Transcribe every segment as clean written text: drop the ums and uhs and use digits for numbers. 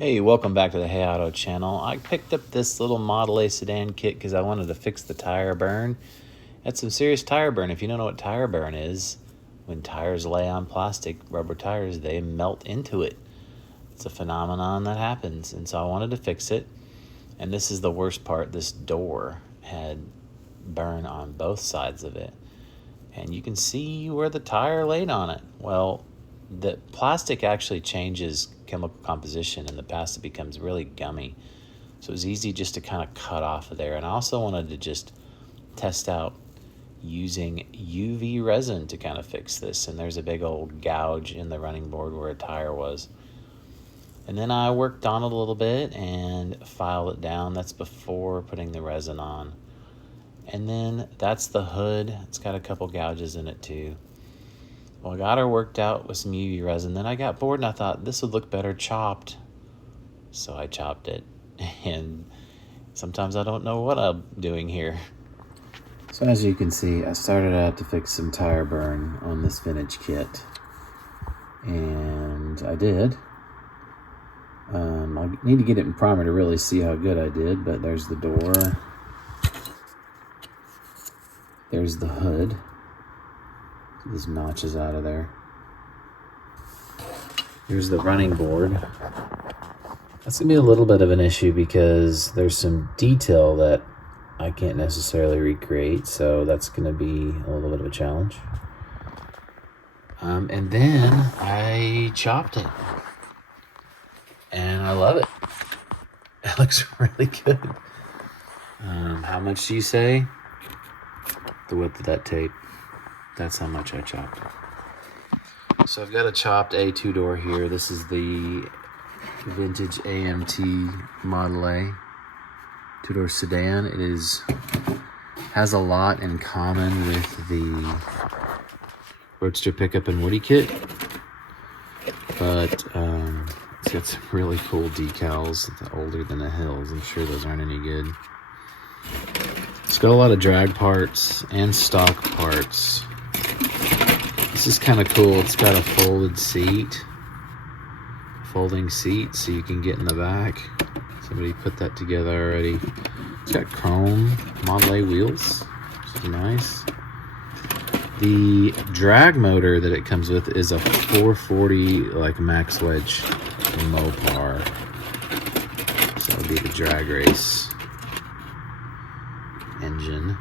Hey, welcome back to the Hey Auto channel. I picked up this little Model A sedan kit because I wanted to fix the tire burn. That's some serious tire burn. If you don't know what tire burn is, when tires lay on plastic, rubber tires, they melt into it. It's a phenomenon that happens, and so I wanted to fix it. And this is the worst part. This door had burn on both sides of it. And you can see where the tire laid on it. Well, the plastic actually changes chemical composition. In the past, it becomes really gummy. So it was easy just to kind of cut off of there. And I also wanted to just test out using UV resin to kind of fix this. And there's a big old gouge in the running board where a tire was. And then I worked on it a little bit and filed it down. That's before putting the resin on. And then that's the hood. It's got a couple gouges in it too. Well, I got her worked out with some UV resin. Then I got bored and I thought this would look better chopped. So I chopped it. And sometimes I don't know what I'm doing here. So as you can see, I started out to fix some tire burn on this vintage kit. And I did. I need to get it in primer to really see how good I did, but there's the door. There's the hood. These notches out of there. Here's the running board. That's gonna be a little bit of an issue because there's some detail that I can't necessarily recreate, so that's gonna be a little bit of a challenge. And then I chopped it. And I love it. It looks really good. How much do you say? The width of that tape. That's how much I chopped. So I've got a chopped A2 door here. This is the vintage AMT Model A two-door sedan. It has a lot in common with the Roadster pickup and Woody kit, but it's got some really cool decals. It's older than the hills. I'm sure those aren't any good. It's got a lot of drag parts and stock parts. This is kind of cool. It's got a folding seat, so you can get in the back. Somebody put that together already. It's got chrome Model A wheels, which is nice. The drag motor that it comes with is a 440 like max wedge Mopar. So that'll be the drag race engine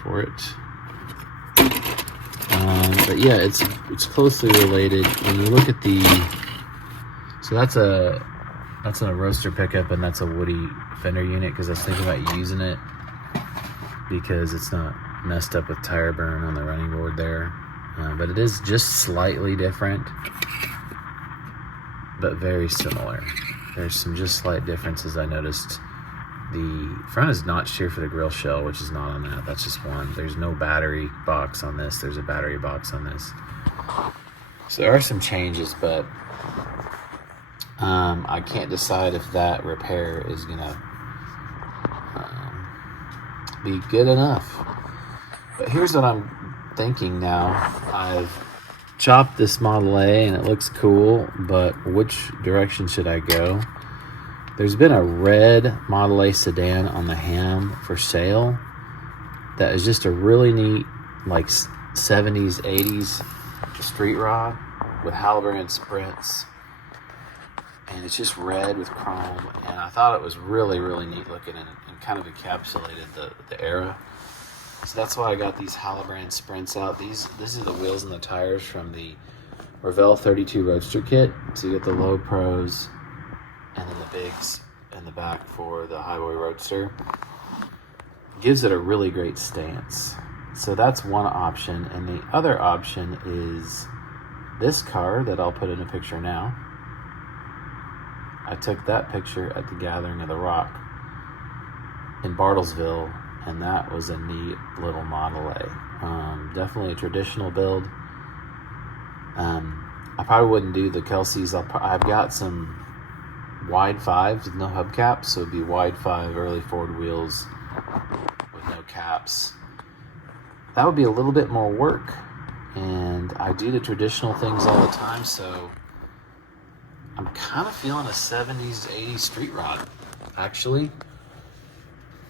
for it. But yeah, it's closely related. When you look at so that's a Roadster pickup and that's a Woody fender unit, because I was thinking about using it because it's not messed up with tire burn on the running board there. But it is just slightly different, but very similar. There's some just slight differences I noticed. The front is notched here for the grill shell, which is not on that. That's just one. There's no battery box on this. There's a battery box on this. So there are some changes, but I can't decide if that repair is gonna be good enough. But here's what I'm thinking now. I've chopped this Model A and it looks cool, but which direction should I go? There's been a red Model A sedan on the ham for sale that is just a really neat, like 70s, 80s street rod with Halbrand sprints. And it's just red with chrome. And I thought it was really, really neat looking and kind of encapsulated the era. So that's why I got these Halbrand sprints out. These are the wheels and the tires from the Revell 32 Roadster kit. So you get the low pros and then the bigs in the back for the Highway Roadster. Gives it a really great stance. So that's one option. And the other option is this car that I'll put in a picture now. I took that picture at the Gathering of the Rock in Bartlesville, and that was a neat little Model A. Definitely a traditional build. I probably wouldn't do the Kelsey's. I've got some wide fives with no hubcaps, so it'd be wide five early Ford wheels with no caps. That would be a little bit more work, and I do the traditional things all the time, so I'm kind of feeling a 70s, 80s street rod, actually.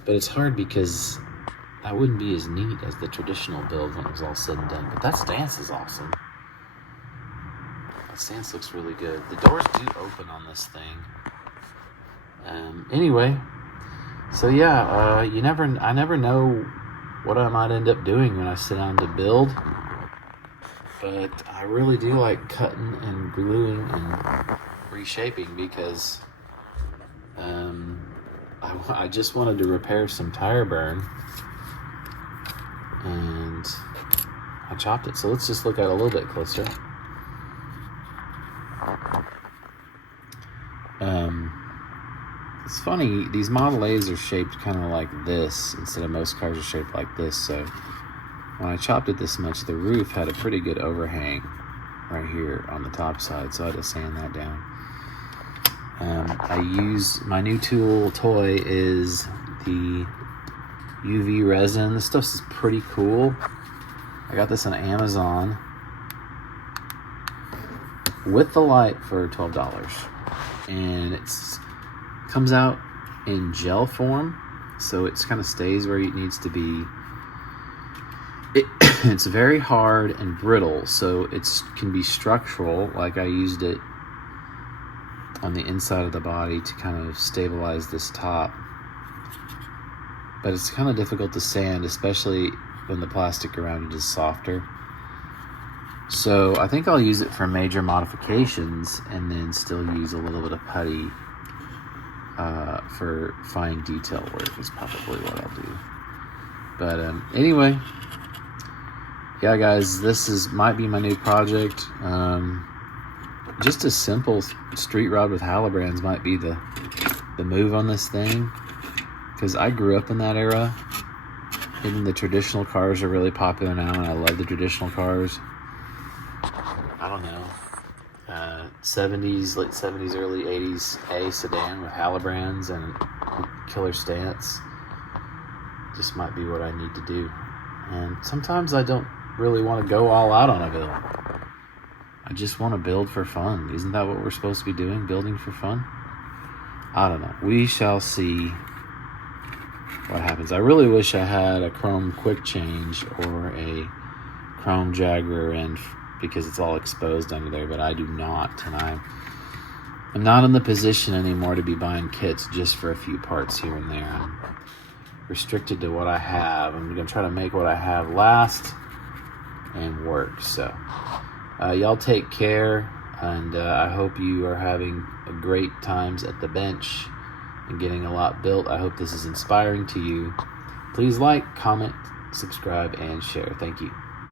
But it's hard because that wouldn't be as neat as the traditional build when it was all said and done. But that stance is awesome. That stance looks really good. The doors do open on this thing. Anyway, so yeah, I never know what I might end up doing when I sit down to build. But I really do like cutting and gluing and reshaping because I just wanted to repair some tire burn and I chopped it. So let's just look at it a little bit closer. It's funny, these Model A's are shaped kind of like this instead of most cars are shaped like this. So when I chopped it this much, the roof had a pretty good overhang right here on the top side, so I had to sand that down. I used, my new toy is the UV resin. This stuff is pretty cool. I got this on Amazon with the light for $12. And it's comes out in gel form, so it kind of stays where it needs to be. It's very hard and brittle, so it can be structural, like I used it on the inside of the body to kind of stabilize this top. But it's kind of difficult to sand, especially when the plastic around it is softer. So I think I'll use it for major modifications and then still use a little bit of putty for fine detail work is probably what I'll do. But anyway, yeah guys, might be my new project. Just a simple street rod with Halibrands might be the move on this thing, because I grew up in that era. Even the traditional cars are really popular now, and I love the traditional cars. I don't know, 70s, late 70s, early 80s A sedan with Halibrands and killer stance just might be what I need to do. And sometimes I don't really want to go all out on a build. I just want to build for fun. Isn't that what we're supposed to be doing? Building for fun? I don't know. We shall see what happens. I really wish I had a chrome quick change or a chrome Jaguar end, because it's all exposed under there, but I do not, and I'm not in the position anymore to be buying kits just for a few parts here and there. I'm restricted to what I have. I'm going to try to make what I have last and work. So y'all take care, and I hope you are having great times at the bench and getting a lot built. I hope this is inspiring to you. Please like, comment, subscribe, and share. Thank you.